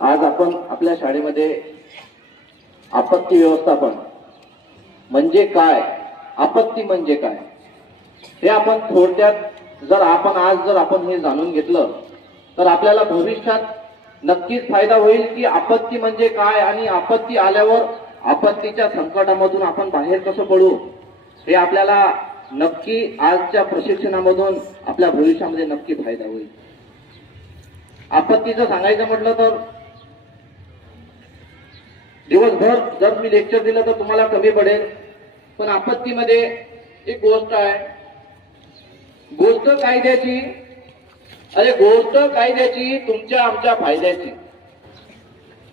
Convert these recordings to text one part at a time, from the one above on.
आज आपण आपल्या शाळेमध्ये आपत्ती व्यवस्थापन म्हणजे काय, आपत्ती म्हणजे काय हे आपण थोडक्यात जर आपण हे जाणून घेतलं तर आपल्याला भविष्यात नक्कीच फायदा होईल की आपत्ती म्हणजे काय आणि आपत्ती आल्यावर आपत्तीच्या संकटामधून आपण बाहेर कसं पडू हे आपल्याला नक्की आजच्या प्रशिक्षणामधून आपल्या भविष्यामध्ये नक्की फायदा होईल। आपत्तीचं सांगायचं म्हटलं तर दिवसभर जर मी लेक्चर दिलं तर तुम्हाला कमी पडेल, पण आपत्तीमध्ये एक गोष्ट आहे, गोष्ट कायद्याची, अरे गोष्ट कायद्याची तुमच्या आमच्या फायद्याची,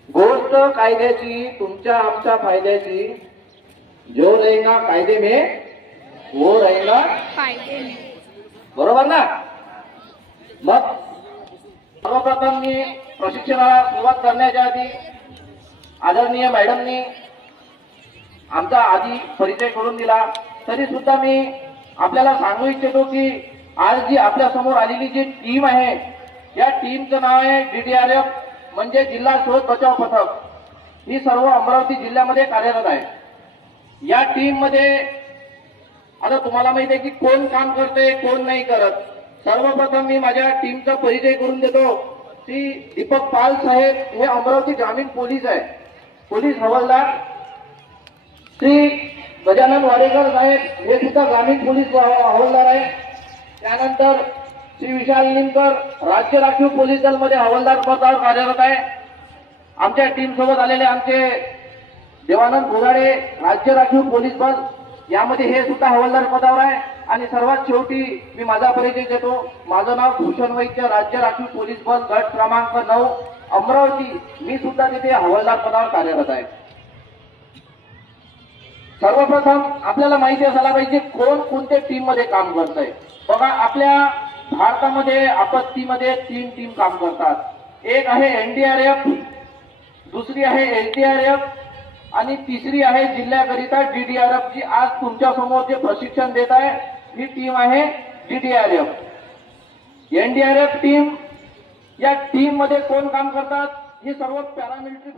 गोष्ट कायद्याची तुमच्या आमच्या फायद्याची, जो रहेगा कायदे में वो रहेगा फायदे में, बरोबर ना। मग सर्वप्रथम मी प्रशिक्षणाला सुरुवात करण्याच्या आधी आदरणीय मॅडमनी आमचा आधी परिचय करून दिला, तरी सुद्धा मी आपल्याला सांगू इच्छितो की आज जी आपल्या समोर आलेली जी टीम आहे या टीमचं नाव आहे DDRF म्हणजे जिल्हा शोध बचाव पथक। ही सर्व अमरावती जिल्ह्यामध्ये कार्यरत आहे। या टीम मध्ये आता तुम्हाला माहिती आहे की कोण काम करते कोण नाही करत। सर्वप्रथम मी माझ्या टीमचा परिचय करून देतो। श्री दीपक पाल साहेब हे अमरावती ग्रामीण पोलीस आहे, पोलीस हवालदार। श्री गजानन वाडेकर साहेब हे सुद्धा ग्रामीण पोलीस हवालदार आहे। त्यानंतर श्री विशाल निमकर राज्य राखीव पोलीस दल मध्ये हवालदार पदावर कार्यरत आहे। आमच्या टीम सोबत आलेले आमचे देवानंद घोराडे राज्य राखीव पोलीस बल यामध्ये हे सुद्धा हवालदार पदावर आहे। आणि सर्वात शेवटी मी माझा परिचय देतो, माझं नाव भूषण वैद्य, राज्य राखीव पोलीस बल गट क्रमांक 9 अमरावती, मी सुद्धा तिथे हवालदार पदावर कार्यरत आहे। सर्वप्रथम आपल्याला माहिती असायला पाहिजे कोण कोणत्या टीम मध्ये काम करत आहे। बघा आपल्या भारतामध्ये आपत्तीमध्ये 3 टीम काम करतात, एक आहे NDRF, दुसरी आहे SDRF आणि तिसरी आहे जिल्ह्याकरिता DDRF, जी आज तुमच्या समोर जे प्रशिक्षण देत आहे ही टीम आहे DDRF। NDRF टीम या टीम मध्ये कोण काम करतात, हे सर्व पॅरामिलिटरी